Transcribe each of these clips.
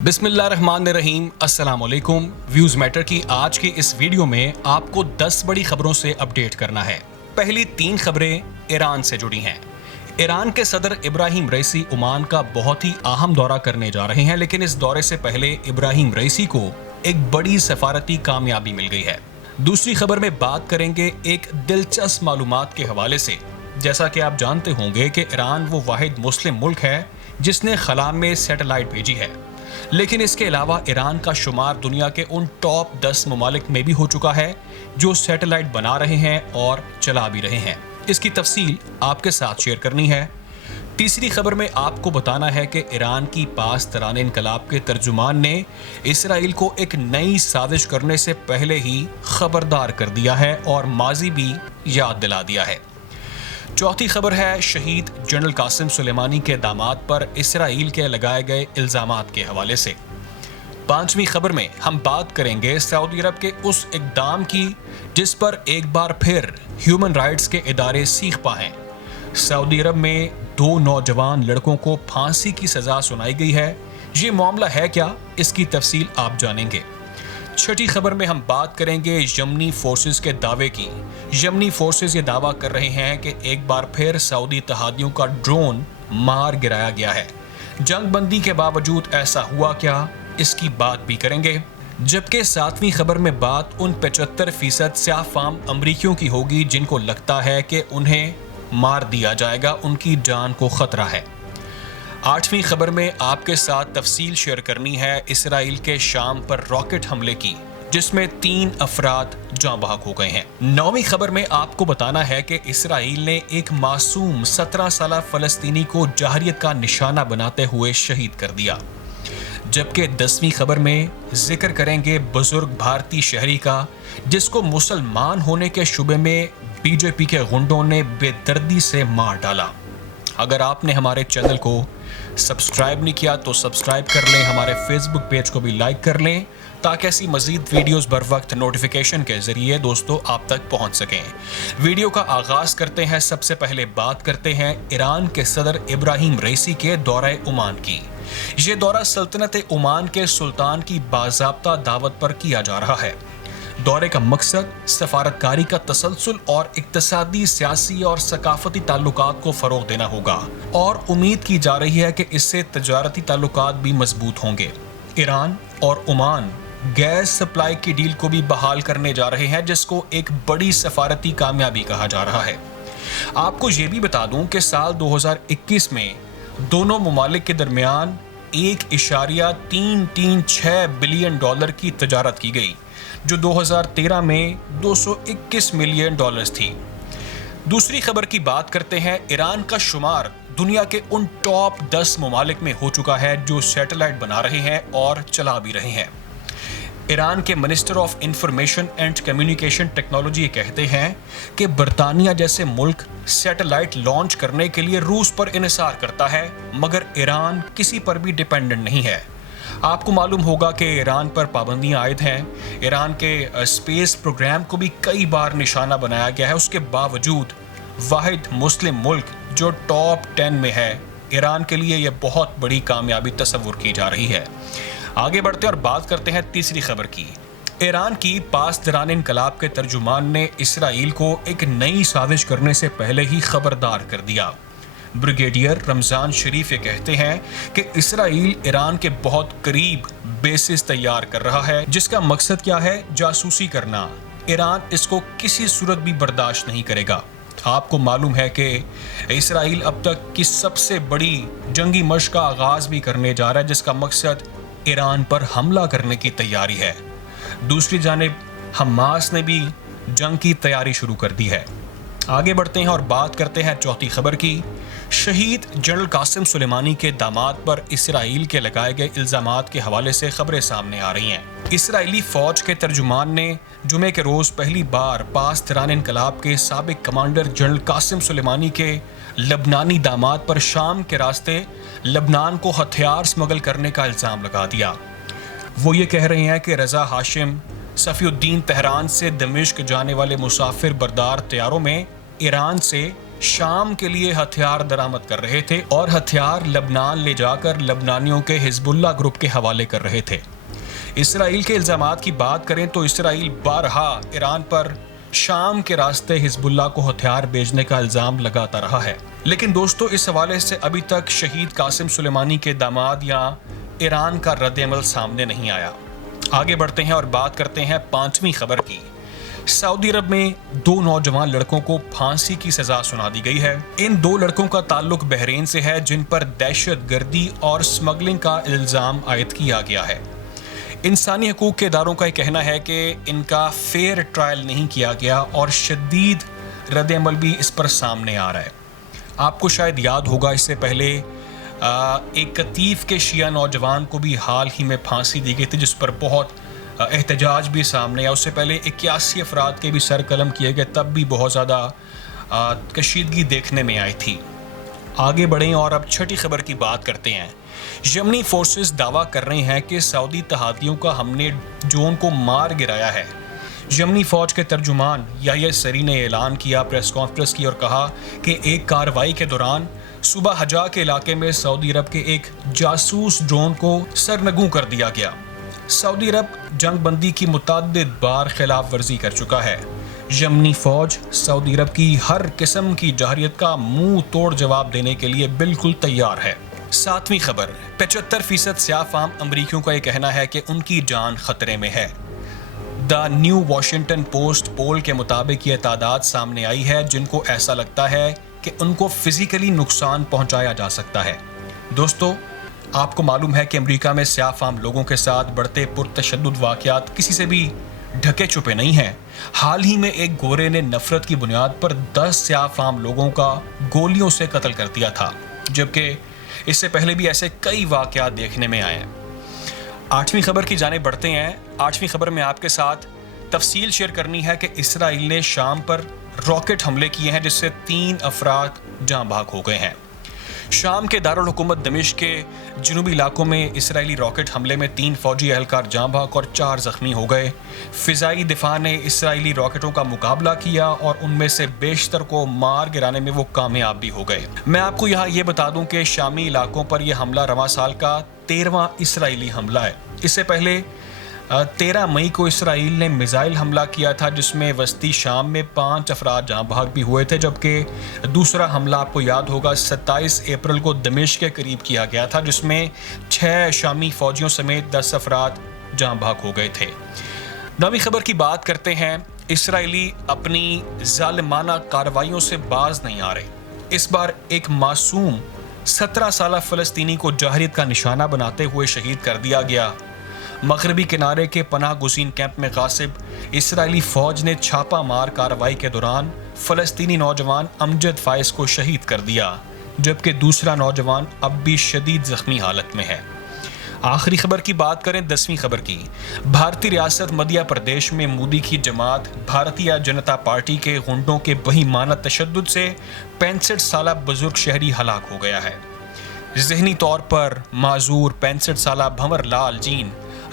बिस्मिल्लाहिर्रहमानिर्रहीम अस्सलाम वालेकुम। व्यूज मैटर की आज की इस वीडियो में आपको 10 बड़ी खबरों से अपडेट करना है। पहली 3 खबरें ईरान से जुड़ी हैं। ईरान के सदर इब्राहिम रईसी ओमान का बहुत ही अहम दौरा करने जा रहे हैं, लेकिन इस दौरे से पहले इब्राहिम रईसी को एक बड़ी सफारती कामयाबी मिल गई है। दूसरी खबर में बात करेंगे एक दिलचस्प मालूमात के हवाले से। जैसा कि आप जानते होंगे कि ईरान वो वाहिद मुस्लिम मुल्क है जिसने खला में सैटेलाइट भेजी है, लेकिन इसके अलावा ईरान का शुमार दुनिया के उन टॉप 10 ममालिक में भी हो चुका है जो सैटेलाइट बना रहे हैं और चला भी रहे हैं। इसकी तफसील आपके साथ शेयर करनी है। तीसरी खबर में आपको बताना है कि ईरान की पास तराने इनकलाब के तर्जुमान ने इसराइल को एक नई साजिश करने से पहले ही खबरदार कर दिया है और माजी भी याद दिला दिया है। चौथी खबर है शहीद जनरल कासिम सुलेमानी के दामाद पर इसराइल के लगाए गए इल्जामात के हवाले से। पांचवी खबर में हम बात करेंगे सऊदी अरब के उस इक़दाम की जिस पर एक बार फिर ह्यूमन राइट्स के इदारे सीख पाएं। सऊदी अरब में 2 नौजवान लड़कों को फांसी की सजा सुनाई गई है। ये मामला है क्या, इसकी तफसील आप जानेंगे। छठी खबर में हम बात करेंगे यमनी फोर्सेस के दावे की। यमनी फोर्सेस ये दावा कर रहे हैं कि एक बार फिर सऊदी इत्तेहादियों का ड्रोन मार गिराया गया है। जंग बंदी के बावजूद ऐसा हुआ क्या, इसकी बात भी करेंगे। जबकि 7वीं खबर में बात उन 75% स्याह फाम अमरीकियों की होगी जिनको लगता है कि उन्हें मार दिया जाएगा, उनकी जान को खतरा है। 8वीं खबर में आपके साथ तफसील शेयर करनी है इसराइल के शाम पर रॉकेट हमले की, जिसमें 3 अफराद जाँ बहक हो गए हैं। 9वीं खबर में आपको बताना है कि इसराइल ने एक मासूम 17 साला फलस्तीनी को जहरियत का निशाना बनाते हुए शहीद कर दिया। जबकि 10वीं खबर में जिक्र करेंगे बुजुर्ग भारतीय शहरी का जिसको मुसलमान होने के शुबे में बीजेपी के गुंडों ने बेदर्दी से मार डाला। अगर आपने हमारे चैनल को सब्सक्राइब नहीं किया तो सब्सक्राइब कर लें, हमारे फेसबुक पेज को भी लाइक कर लें ताकि ऐसी मजीद वीडियोस बर वक्त नोटिफिकेशन के जरिए दोस्तों आप तक पहुंच सकें। वीडियो का आगाज करते हैं। सबसे पहले बात करते हैं ईरान के सदर इब्राहिम रईसी के दौरे ओमान की। ये दौरा सल्तनत ओमान के सुल्तान की बाज़ाब्ता दावत पर किया जा रहा है। दौरे का मकसद सफारतकारी का तसलसल और इक्तसादी, सियासी और सकाफती ताल्लुकात को फरोग देना होगा और उम्मीद की जा रही है कि इससे तजारती ताल्लुकात भी मजबूत होंगे। ईरान और ओमान गैस सप्लाई की डील को भी बहाल करने जा रहे हैं, जिसको एक बड़ी सफारती कामयाबी कहा जा रहा है। आपको ये भी बता दूं कि साल 2021 में दोनों ममालिक के दरमियान 1.336 बिलियन डॉलर की तजारत की गई, जो 2013 में 221 मिलियन डॉलर्स थी। दूसरी खबर की बात करते हैं। ईरान का शुमार दुनिया के उन टॉप 10 ममालिक में हो चुका है जो सैटेलाइट बना रहे हैं और चला भी रहे हैं। ईरान के minister of information and communication technology कहते हैं कि बरतानिया जैसे मुल्क सैटेलाइट लॉन्च करने के लिए रूस पर इन्हिसार करता है, मगर ईरान किसी पर भी डिपेंडेंट नहीं है। आपको मालूम होगा कि ईरान पर पाबंदियां आयद हैं। ईरान के स्पेस प्रोग्राम को भी कई बार निशाना बनाया गया है। उसके बावजूद वाहिद मुस्लिम मुल्क जो टॉप 10 में है, ईरान के लिए यह बहुत बड़ी कामयाबी तस्वुर की जा रही है। आगे बढ़ते और बात करते हैं तीसरी खबर की। ईरान की पास तराने इनकलाब के तर्जुमान ने इसराइल को एक नई साजिश करने से पहले ही खबरदार कर दिया। ब्रिगेडियर रमजान शरीफ ये कहते हैं कि इसराइल ईरान के बहुत करीब बेसिस तैयार कर रहा है, जिसका मकसद क्या है, जासूसी करना। ईरान इसको किसी सूरत भी बर्दाश्त नहीं करेगा। आपको मालूम है कि इसराइल अब तक की सबसे बड़ी जंगी मशक का आगाज भी करने जा रहा है, जिसका मकसद ईरान पर हमला करने की तैयारी है। दूसरी जानिब हमास ने भी जंग की तैयारी शुरू कर दी है। आगे बढ़ते हैं और बात करते हैं चौथी खबर की। शहीद जनरल कासिम सुलेमानी के दामाद पर इसराइल के लगाए गए इल्जामात के हवाले से खबरें सामने आ रही हैं। इसराइली फौज के तर्जुमान ने जुमे के रोज पहली बार पास तराने इनकलाब के साबिक कमांडर जनरल कासिम सुलेमानी के लबनानी दामाद पर शाम के रास्ते लबनान को हथियार स्मगल करने का इल्जाम लगा दिया। वो ये कह रहे हैं कि रजा हाशिम सफीउद्दीन तेहरान से दमिश्क जाने वाले मुसाफिर बरदार तैयारों में ईरान से شام کے لیے ہتھیار درآمد کر رہے تھے اور ہتھیار لبنان لے جا کر لبنانیوں کے حزب اللہ گروپ کے حوالے کر رہے تھے۔ اسرائیل کے الزامات کی بات کریں تو اسرائیل بارہا ایران پر شام کے راستے حزب اللہ کو ہتھیار بھیجنے کا الزام لگاتا رہا ہے، لیکن دوستو اس حوالے سے ابھی تک شہید قاسم سلیمانی کے داماد یا ایران کا رد عمل سامنے نہیں آیا۔ آگے بڑھتے ہیں اور بات کرتے ہیں 5ویں خبر کی۔ سعودی عرب میں 2 نوجوان لڑکوں کو پھانسی کی سزا سنا دی گئی ہے۔ ان 2 لڑکوں کا تعلق بحرین سے ہے، جن پر دہشت گردی اور سمگلنگ کا الزام عائد کیا گیا ہے۔ انسانی حقوق کے اداروں کا یہ کہنا ہے کہ ان کا فیئر ٹرائل نہیں کیا گیا اور شدید رد عمل بھی اس پر سامنے آ رہا ہے۔ آپ کو شاید یاد ہوگا اس سے پہلے ایک قطیف کے شیعہ نوجوان کو بھی حال ہی میں پھانسی دی گئی تھی، جس پر بہت احتجاج بھی سامنے آیا۔ اس سے پہلے 81 افراد کے بھی سر قلم کیے گئے، تب بھی بہت زیادہ کشیدگی دیکھنے میں آئی تھی۔ آگے بڑھیں اور اب 6ٹھی خبر کی بات کرتے ہیں۔ یمنی فورسز دعویٰ کر رہے ہیں کہ سعودی تحادیوں کا ہم نے ڈرون کو مار گرایا ہے۔ یمنی فوج کے ترجمان یحییٰ سری نے اعلان کیا، پریس کانفرنس کی اور کہا کہ ایک کارروائی کے دوران صوبہ حجا کے علاقے میں سعودی عرب کے ایک جاسوس ڈرون کو سرنگوں کر دیا گیا۔ سعودی عرب جنگ بندی کی متعدد بار خلاف ورزی کر چکا ہے۔ یمنی فوج سعودی عرب کی ہر قسم کی جارحیت کا منہ توڑ جواب دینے کے لیے بالکل تیار ہے۔ 7ویں خبر، 75% سیاہ فام امریکیوں کا یہ کہنا ہے کہ ان کی جان خطرے میں ہے۔ دا نیو واشنگٹن پوسٹ پول کے مطابق یہ تعداد سامنے آئی ہے جن کو ایسا لگتا ہے کہ ان کو فزیکلی نقصان پہنچایا جا سکتا ہے۔ دوستو، آپ کو معلوم ہے کہ امریکہ میں سیاہ فام لوگوں کے ساتھ بڑھتے پرتشدد واقعات کسی سے بھی ڈھکے چھپے نہیں ہیں۔ حال ہی میں ایک گورے نے نفرت کی بنیاد پر 10 سیاہ فام لوگوں کا گولیوں سے قتل کر دیا تھا، جبکہ اس سے پہلے بھی ایسے کئی واقعات دیکھنے میں آئے ہیں۔ 8ویں خبر کی جانب بڑھتے ہیں۔ 8ویں خبر میں آپ کے ساتھ تفصیل شیئر کرنی ہے کہ اسرائیل نے شام پر راکٹ حملے کیے ہیں جس سے 3 افراد جاں بحق ہو گئے ہیں۔ شام کے دارالحکومت دمشق کے جنوبی علاقوں میں اسرائیلی راکٹ حملے میں 3 فوجی اہلکار جاں بحق اور 4 زخمی ہو گئے۔ فضائی دفاع نے اسرائیلی راکٹوں کا مقابلہ کیا اور ان میں سے بیشتر کو مار گرانے میں وہ کامیاب بھی ہو گئے۔ میں آپ کو یہاں یہ بتا دوں کہ شامی علاقوں پر یہ حملہ رواں سال کا 13واں اسرائیلی حملہ ہے۔ اس سے پہلے 13 مئی کو اسرائیل نے میزائل حملہ کیا تھا جس میں وسطی شام میں 5 افراد جاں بحق بھی ہوئے تھے، جبکہ دوسرا حملہ آپ کو یاد ہوگا 27 اپریل کو دمشق کے قریب کیا گیا تھا جس میں 6 شامی فوجیوں سمیت 10 افراد جاں بحق ہو گئے تھے۔ 9ویں خبر کی بات کرتے ہیں۔ اسرائیلی اپنی ظالمانہ کارروائیوں سے باز نہیں آ رہے۔ اس بار ایک معصوم 17 سالہ فلسطینی کو جارحیت کا نشانہ بناتے ہوئے شہید کر دیا گیا۔ مغربی کنارے کے پناہ گزین کیمپ میں غاصب اسرائیلی فوج نے چھاپہ مار کارروائی کے دوران فلسطینی نوجوان امجد فائز کو شہید کر دیا، جبکہ دوسرا نوجوان اب بھی شدید زخمی حالت میں ہے۔ آخری خبر کی بات کریں 10ویں خبر کی۔ بھارتی ریاست مدھیہ پردیش میں مودی کی جماعت بھارتیہ جنتا پارٹی کے غنڈوں کے بہیمانہ تشدد سے 65 سالہ بزرگ شہری ہلاک ہو گیا ہے۔ ذہنی طور پر معذور 65 سالہ بھنور لال جین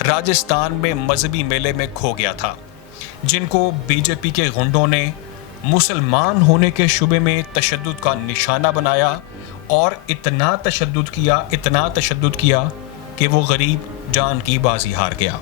راجستھان میں مذہبی میلے میں کھو گیا تھا، جن کو بی جے پی کے غنڈوں نے مسلمان ہونے کے شبے میں تشدد کا نشانہ بنایا اور اتنا تشدد کیا کہ وہ غریب جان کی بازی ہار گیا۔